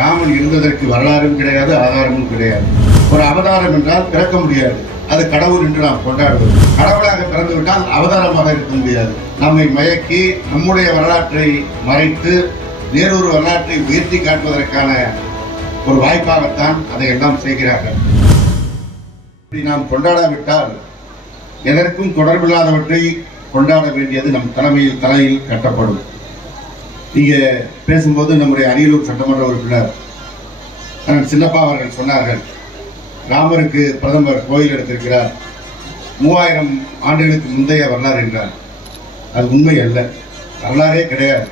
ராமன் இருந்ததற்கு வரலாறும் கிடையாது ஆதாரமும் கிடையாது. ஒரு அவதாரம் என்றால் பிறக்க முடியாது. அது கடவுள் என்று நாம் கொண்டாடுவோம் கடவுளாக பிறந்து விட்டால் அவதாரமாக இருக்க முடியாது. நம்மை மயக்கி நம்முடைய வரலாற்றை மறைத்து வேறொரு வரலாற்றை உயர்த்தி காட்டுவதற்கான ஒரு வாய்ப்பாகத்தான் அதை எல்லாம் செய்கிறார்கள். இப்படி நாம் கொண்டாடாவிட்டால் எதற்கும் தொடர்பில்லாதவற்றை கொண்டாட வேண்டியது நம் தலைமையில் தலையில் கட்டப்படும். நீங்கள் பேசும்போது நம்முடைய அரியலூர் சட்டமன்ற உறுப்பினர் சின்னப்பா அவர்கள் சொன்னார்கள். ராமருக்கு பிரதமர் கோயில் எடுத்திருக்கிறார். மூவாயிரம் ஆண்டுகளுக்கு முந்தைய வரலாறு என்றார். அது உண்மை அல்ல. வரலாறே கிடையாது.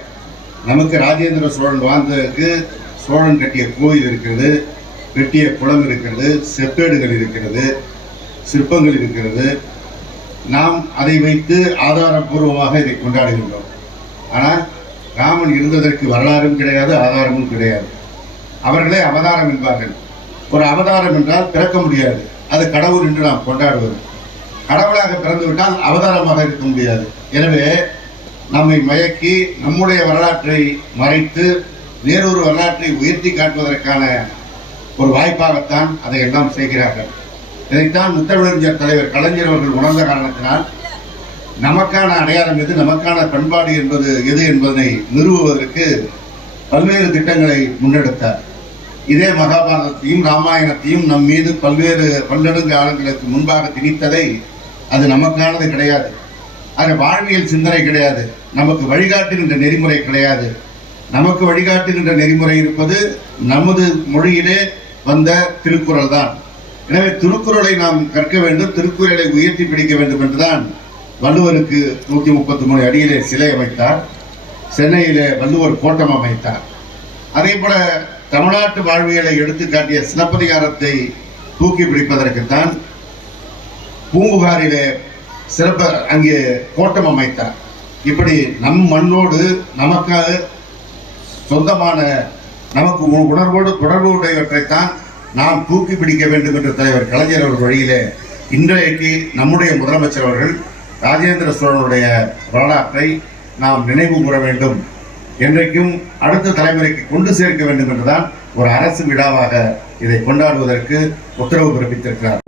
நமக்கு ராஜேந்திர சோழன் வாழ்ந்ததற்கு சோழன் கட்டிய கோயில் இருக்கிறது வெட்டிய குளம் இருக்கிறது செப்பேடுகள் இருக்கிறது சிற்பங்கள் இருக்கிறது. நாம் அதை வைத்து ஆதாரபூர்வமாக இதை கொண்டாடுகின்றோம். ஆனால் ராமன் இருந்ததற்கு வரலாறும் கிடையாது ஆதாரமும் கிடையாது. அவர்களே அவதாரம் என்பார்கள். ஒரு அவதாரம் என்றால் பிறக்க முடியாது. அது கடவுள் என்று நாம் கொண்டாடுவது. கடவுளாக பிறந்து விட்டால் அவதாரமாக இருக்க முடியாது. எனவே நம்மை மயக்கி நம்முடைய வரலாற்றை மறைத்து வேறொரு வரலாற்றை உயர்த்தி காட்டுவதற்கான ஒரு வாய்ப்பாகத்தான் அதை எல்லாம் செய்கிறார்கள். இதைத்தான் முத்தமிழறிஞர் தலைவர் கலைஞர் அவர்கள் உணர்ந்த காரணத்தினால் நமக்கான அடையாளம் எது? நமக்கான பண்பாடு என்பது எது என்பதனை நிறுவுவதற்கு பல்வேறு திட்டங்களை முன்னெடுத்தார். இதே மகாபாரதத்தையும் ராமாயணத்தையும் நம் மீது பல்வேறு பல்லடுங்கு ஆளுங்களுக்கு முன்பாக திணித்ததை அது நமக்கானது கிடையாது. அது வாழ்வியல் சிந்தனை கிடையாது. நமக்கு வழிகாட்டுகின்ற நெறிமுறை கிடையாது. நமக்கு வழிகாட்டுகின்ற நெறிமுறை இருப்பது நமது மொழியிலே வந்த திருக்குறள் தான் எனவே திருக்குறளை நாம் கற்க வேண்டும் திருக்குறளை உயர்த்தி பிடிக்க வேண்டும் என்றுதான் வள்ளுவருக்கு நூற்றி முப்பத்தி மூணு அடியிலே சிலை அமைத்தார். சென்னையிலே வள்ளுவர் கோட்டம் அமைத்தார். அதே போல தமிழ்நாட்டு வாழ்வியலை எடுத்துக்காட்டிய சிலப்பதிகாரத்தை தூக்கி பிடிப்பதற்குத்தான் பூம்புகாரிலே சிறப்ப அங்கே கோட்டம் அமைத்தார். இப்படி நம் மண்ணோடு நமக்காக சொந்தமான நமக்கு உ- உணர்வோடு தொடர்பு உடையவற்றைத்தான் நாம் தூக்கி பிடிக்க வேண்டும் என்ற தலைவர் கலைஞர் அவர்கள் வழியிலே இன்றைக்கு நம்முடைய முதலமைச்சர் அவர்கள் ராஜேந்திர சோழனுடைய வரலாற்றை நாம் நினைவு கூற வேண்டும். என்றைக்கும் அடுத்த தலைமுறைக்கு கொண்டு சேர்க்க வேண்டும் என்றுதான் ஒரு அரசு விழாவாக இதை கொண்டாடுவதற்கு உத்தரவு பிறப்பித்திருக்கிறார்.